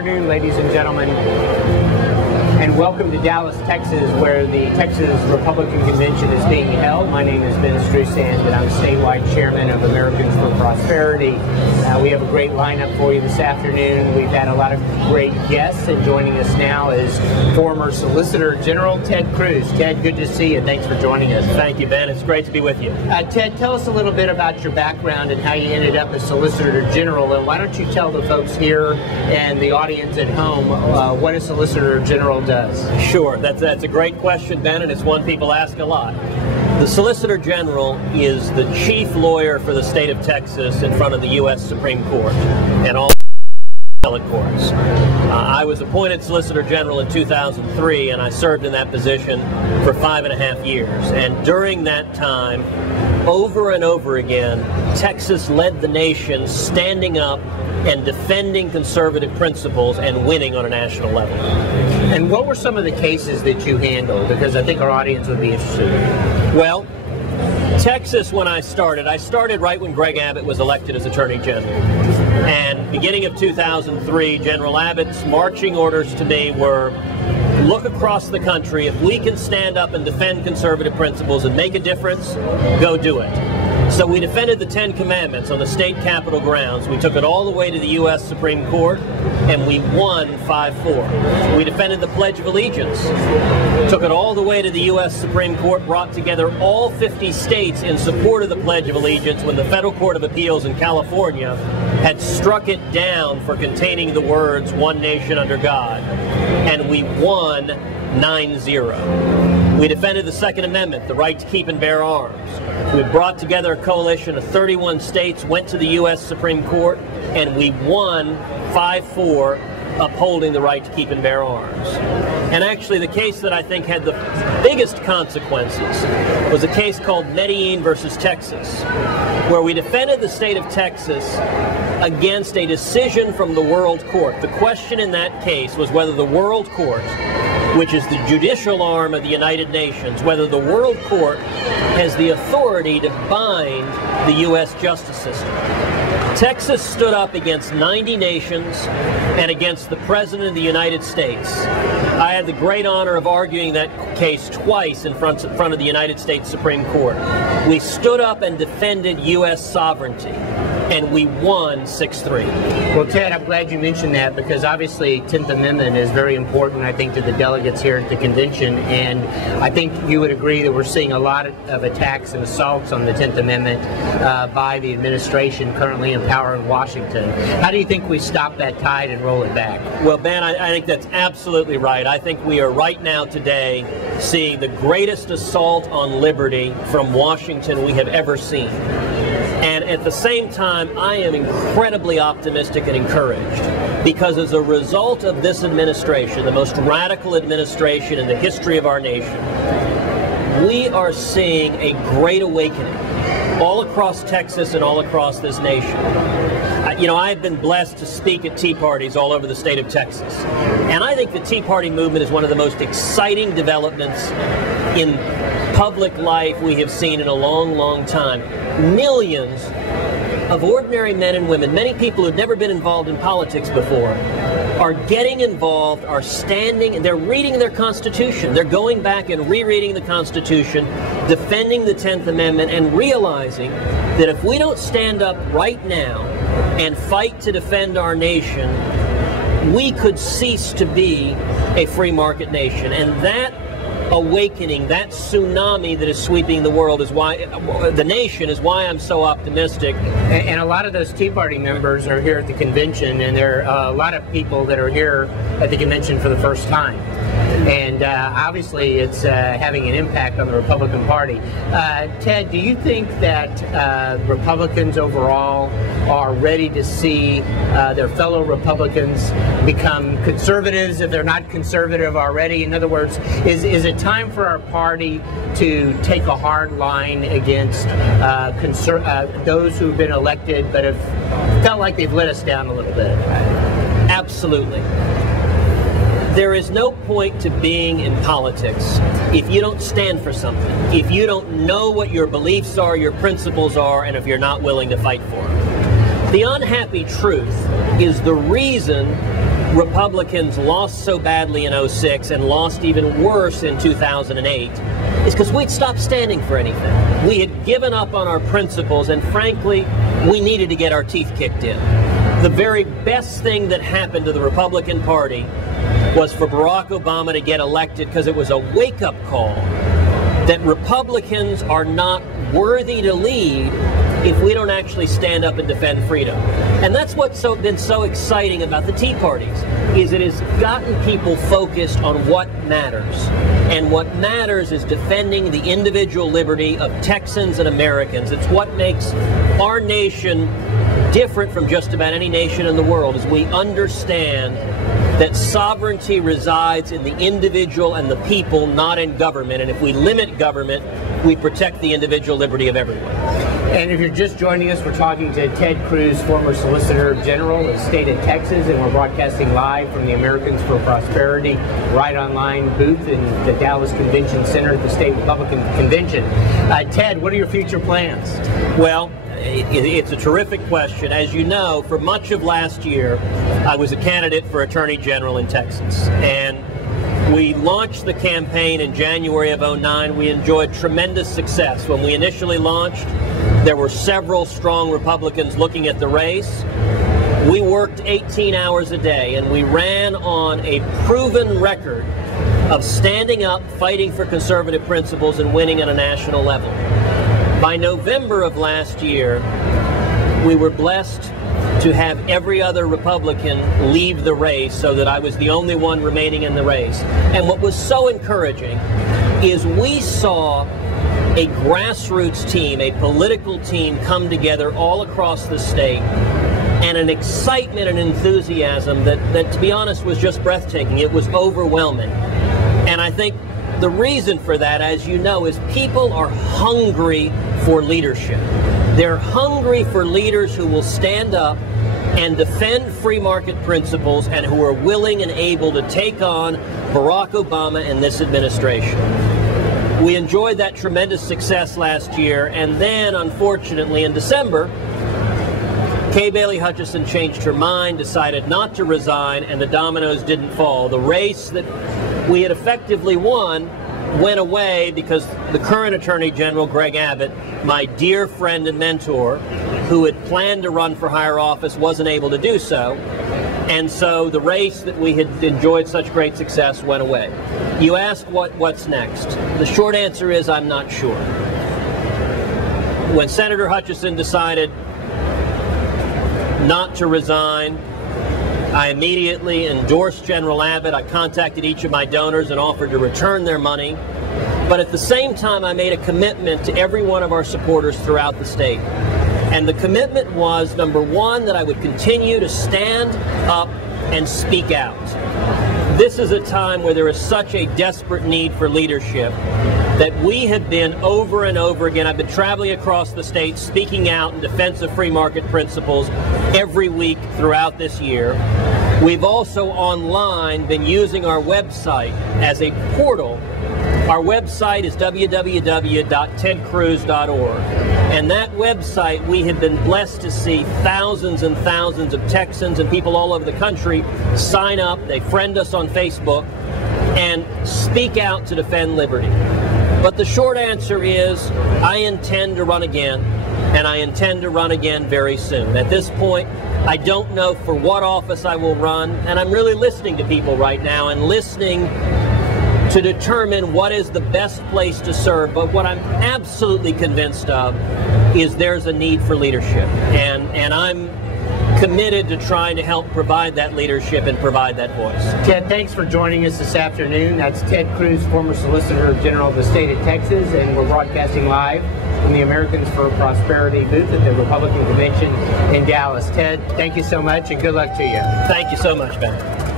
afternoon, ladies and gentlemen, and welcome to Dallas, Texas, where the Texas Republican Convention is being held. My name is Ben Strusand, and I'm statewide chairman of Americans for Prosperity. We have a great lineup for you this afternoon. We've had a lot of great guests, and joining us now is former Solicitor General Ted Cruz. Ted, good to see you. Thanks for joining us. Thank you, Ben. It's great to be with you. Ted, tell us a little bit about your background and how you ended up as Solicitor General, and why don't you tell the folks here and the audience at home what a Solicitor General does? Sure. That's a great question, Ben, and it's one people ask a lot. The Solicitor General is the chief lawyer for the state of Texas in front of the U.S. Supreme Court and all appellate courts. I was appointed Solicitor General in 2003, and I served in that position for 5.5 years. And during that time, over and over again, Texas led the nation standing up and defending conservative principles and winning on a national level. And what were some of the cases that you handled? Because I think our audience would be interested. Well, Texas, when I started right when Greg Abbott was elected as Attorney General. And beginning of 2003, General Abbott's marching orders to me were, look across the country. If we can stand up and defend conservative principles and make a difference, go do it. So we defended the 10 Commandments on the state capitol grounds. We took it all the way to the U.S. Supreme Court, and we won 5-4. We defended the Pledge of Allegiance. Took it all the way to the U.S. Supreme Court, brought together all 50 states in support of the Pledge of Allegiance when the Federal Court of Appeals in California had struck it down for containing the words, "One nation under God." And we won 9-0. We defended the Second Amendment, the right to keep and bear arms. We brought together a coalition of 31 states, went to the U.S. Supreme Court, and we won 5-4, upholding the right to keep and bear arms. And actually, the case that I think had the biggest consequences was a case called Medellin versus Texas, where we defended the state of Texas against a decision from the World Court. The question in that case was whether the World Court, which is the judicial arm of the United Nations, whether the World Court has the authority to bind the U.S. justice system. Texas stood up against 90 nations and against the President of the United States. I had the great honor of arguing that case twice in front of the United States Supreme Court. We stood up and defended U.S. sovereignty, and we won 6-3. Well, Ted, I'm glad you mentioned that, because obviously 10th Amendment is very important, I think, to the delegates here at the convention, and I think you would agree that we're seeing a lot of attacks and assaults on the 10th Amendment by the administration currently in power in Washington. How do you think we stop that tide and roll it back? Well, Ben, I think that's absolutely right. I think we are right now today seeing the greatest assault on liberty from Washington we have ever seen. And at the same time, I am incredibly optimistic and encouraged, because as a result of this administration, the most radical administration in the history of our nation, we are seeing a great awakening all across Texas and all across this nation. You know, I've been blessed to speak at Tea Parties all over the state of Texas. And I think the Tea Party movement is one of the most exciting developments in public life we have seen in a long, long time. Millions of ordinary men and women, many people who've never been involved in politics before, are getting involved, are standing, and they're reading their Constitution. They're going back and rereading the Constitution, defending the 10th Amendment, and realizing that if we don't stand up right now and fight to defend our nation, we could cease to be a free market nation. And that awakening, that tsunami that is sweeping the world is why, the nation is why I'm so optimistic. And a lot of those Tea Party members are here at the convention, and there are a lot of people that are here at the convention for the first time. And obviously it's having an impact on the Republican Party. Ted, do you think that Republicans overall are ready to see their fellow Republicans become conservatives if they're not conservative already? In other words, is it time for our party to take a hard line against those who've been elected but have felt like they've let us down a little bit? Absolutely. There is no point to being in politics if you don't stand for something, if you don't know what your beliefs are, your principles are, and if you're not willing to fight for them. The unhappy truth is the reason Republicans lost so badly in '06 and lost even worse in 2008 is because we'd stopped standing for anything. We had given up on our principles, and frankly, we needed to get our teeth kicked in. The very best thing that happened to the Republican Party was for Barack Obama to get elected, because it was a wake-up call that Republicans are not worthy to lead if we don't actually stand up and defend freedom. And that's what's been so exciting about the Tea Parties, is it has gotten people focused on what matters. And what matters is defending the individual liberty of Texans and Americans. It's what makes our nation different from just about any nation in the world, is we understand that sovereignty resides in the individual and the people, not in government. And if we limit government, we protect the individual liberty of everyone. And if you're just joining us, we're talking to Ted Cruz, former Solicitor General of the state of Texas, and we're broadcasting live from the Americans for Prosperity Right Online booth in the Dallas Convention Center at the State Republican Convention. Ted, what are your future plans? Well, it's a terrific question. As you know, for much of last year, I was a candidate for Attorney General in Texas. And we launched the campaign in January of '09. We enjoyed tremendous success. When we initially launched, there were several strong Republicans looking at the race. We worked 18 hours a day, and we ran on a proven record of standing up, fighting for conservative principles, and winning at a national level. By November of last year, we were blessed to have every other Republican leave the race, so that I was the only one remaining in the race. And what was so encouraging is we saw a grassroots team, a political team, come together all across the state, and an excitement and enthusiasm that, to be honest, was just breathtaking. It was overwhelming. And I think the reason for that, as you know, is people are hungry for leadership. They're hungry for leaders who will stand up and defend free market principles, and who are willing and able to take on Barack Obama and this administration. We enjoyed that tremendous success last year, and then, unfortunately, in December, Kay Bailey Hutchison changed her mind, decided not to resign, and the dominoes didn't fall. The race that we had effectively won went away because the current Attorney General, Greg Abbott, my dear friend and mentor, who had planned to run for higher office, wasn't able to do so. And so the race that we had enjoyed such great success went away. You ask what's next. The short answer is I'm not sure. When Senator Hutchison decided not to resign, I immediately endorsed General Abbott. I contacted each of my donors and offered to return their money. But at the same time, I made a commitment to every one of our supporters throughout the state. And the commitment was, number one, that I would continue to stand up and speak out. This is a time where there is such a desperate need for leadership that we have been over and over again. I've been traveling across the state speaking out in defense of free market principles every week throughout this year. We've also online been using our website as a portal. Our website is www.tedcruz.org. And that website, we have been blessed to see thousands and thousands of Texans and people all over the country sign up. They friend us on Facebook and speak out to defend liberty. But the short answer is I intend to run again, and I intend to run again very soon. At this point, I don't know for what office I will run, and I'm really listening to people right now and listening to determine what is the best place to serve. But what I'm absolutely convinced of is there's a need for leadership, and I'm committed to trying to help provide that leadership and provide that voice. Ted, thanks for joining us this afternoon. That's Ted Cruz, former Solicitor General of the state of Texas, and we're broadcasting live from the Americans for Prosperity booth at the Republican Convention in Dallas. Ted, thank you so much, and good luck to you. Thank you so much, Ben.